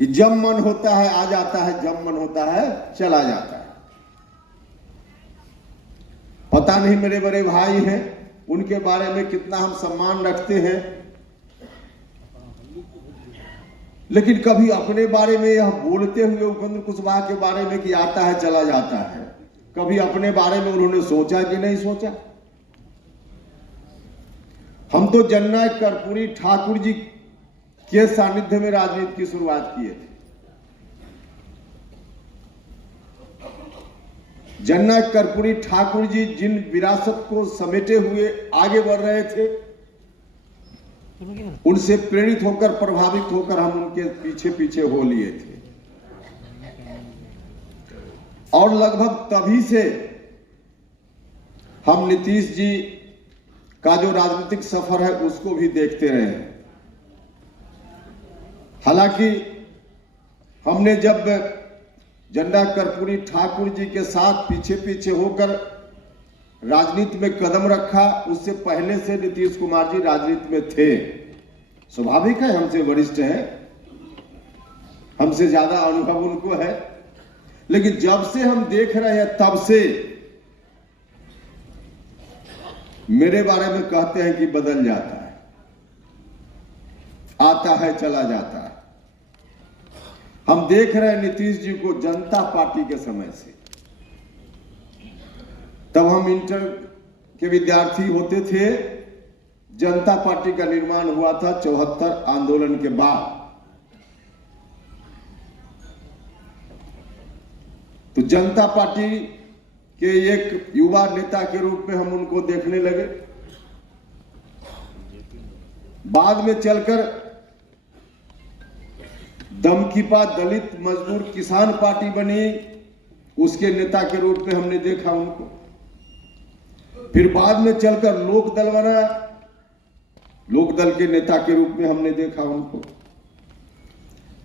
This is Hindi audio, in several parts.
कि जब मन होता है आ जाता है, जब मन होता है चला जाता है। पता नहीं मेरे बड़े भाई हैं, उनके बारे में कितना हम सम्मान रखते हैं, लेकिन कभी अपने बारे में यह बोलते हुए उपेंद्र कुशवाहा के बारे में कि आता है चला जाता है, कभी अपने बारे में उन्होंने सोचा कि नहीं सोचा? हम तो जननायक कर्पूरी ठाकुर जी के सानिध्य में राजनीति की शुरुआत किए थे। जननायक कर्पूरी ठाकुर जी जिन विरासत को समेटे हुए आगे बढ़ रहे थे, उनसे प्रेरित होकर, प्रभावित होकर हम उनके पीछे पीछे हो लिए थे। और लगभग तभी से हम नीतीश जी का जो राजनीतिक सफर है उसको भी देखते रहे हैं। हालांकि हमने जब जननायक कर्पूरी ठाकुर जी के साथ पीछे पीछे होकर राजनीति में कदम रखा, उससे पहले से नीतीश कुमार जी राजनीति में थे। स्वाभाविक है, हमसे वरिष्ठ है, हमसे ज्यादा अनुभव उनको है, लेकिन जब से हम देख रहे हैं तब से मेरे बारे में कहते हैं कि बदल जाता है, आता है चला जाता है। हम देख रहे हैं नीतीश जी को जनता पार्टी के समय से, तब हम इंटर के विद्यार्थी होते थे, जनता पार्टी का निर्माण हुआ था 74 आंदोलन के बाद। तो जनता पार्टी के एक युवा नेता के रूप में हम उनको देखने लगे। बाद में चलकर दमकीपा दलित मजदूर किसान पार्टी बनी, उसके नेता के रूप में हमने देखा उनको। फिर बाद में चलकर लोकदल बना, लोकदल के नेता के रूप में हमने देखा उनको।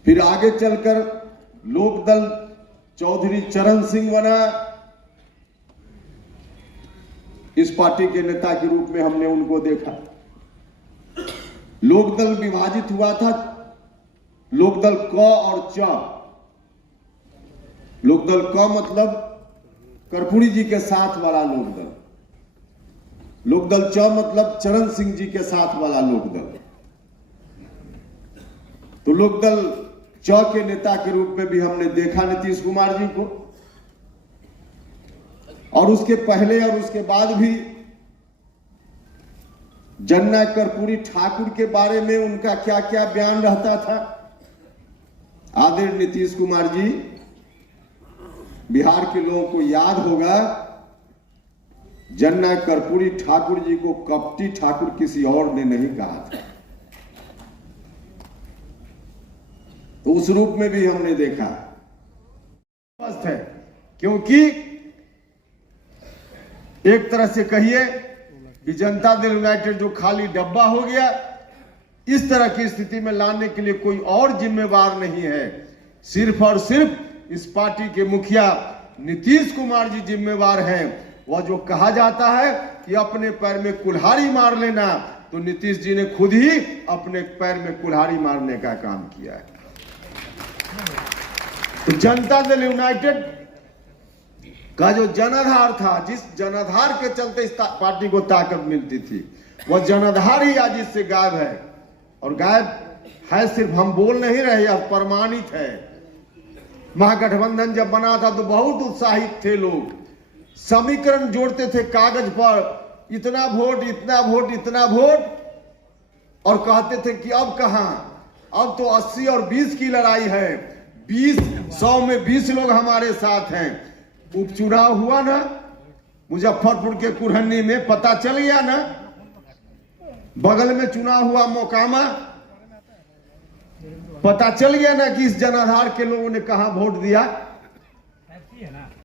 फिर आगे चलकर लोकदल चौधरी चरण सिंह बना, इस पार्टी के नेता के रूप में हमने उनको देखा। लोकदल विभाजित हुआ था, लोकदल क और च। लोकदल क मतलब कर्पूरी जी के साथ वाला लोकदल, लोकदल च मतलब चरण सिंह जी के साथ वाला लोकदल। तो लोकदल च के नेता के रूप में भी हमने देखा नीतीश कुमार जी को, और उसके पहले और उसके बाद भी जननायक कर्पूरी ठाकुर के बारे में उनका क्या क्या बयान रहता था। आदरणीय नीतीश कुमार जी, बिहार के लोगों को याद होगा, जननायक कर्पूरी ठाकुर जी को कपटी ठाकुर किसी और ने नहीं कहा था। तो उस रूप में भी हमने देखा है, क्योंकि एक तरह से कहिए कि जनता दल यूनाइटेड जो खाली डब्बा हो गया, इस तरह की स्थिति में लाने के लिए कोई और जिम्मेवार नहीं है, सिर्फ और सिर्फ इस पार्टी के मुखिया नीतीश कुमार जी जिम्मेवार हैं। वह जो कहा जाता है कि अपने पैर में कुल्हाड़ी मार लेना, तो नीतीश जी ने खुद ही अपने पैर में कुल्हाड़ी मारने का काम किया है। तो जनता दल यूनाइटेड का जो जनाधार था, जिस जनाधार के चलते इस पार्टी को ताकत मिलती थी, वह जनाधार ही आज इससे गायब है। और गायब है सिर्फ हम बोल नहीं रहे, अब प्रमाणित है। महागठबंधन जब बना था तो बहुत उत्साहित थे लोग, समीकरण जोड़ते थे कागज पर, इतना वोट इतना वोट इतना वोट, और कहते थे कि अब कहां, अब तो 80 और 20 की लड़ाई है, 100 में 20 लोग हमारे साथ हैं। उपचुनाव हुआ ना मुजफ्फरपुर के कुरहनी में, पता चल गया ना। बगल में चुनाव हुआ मोकामा, पता चल गया ना कि इस जनाधार के लोगों ने कहां वोट दिया।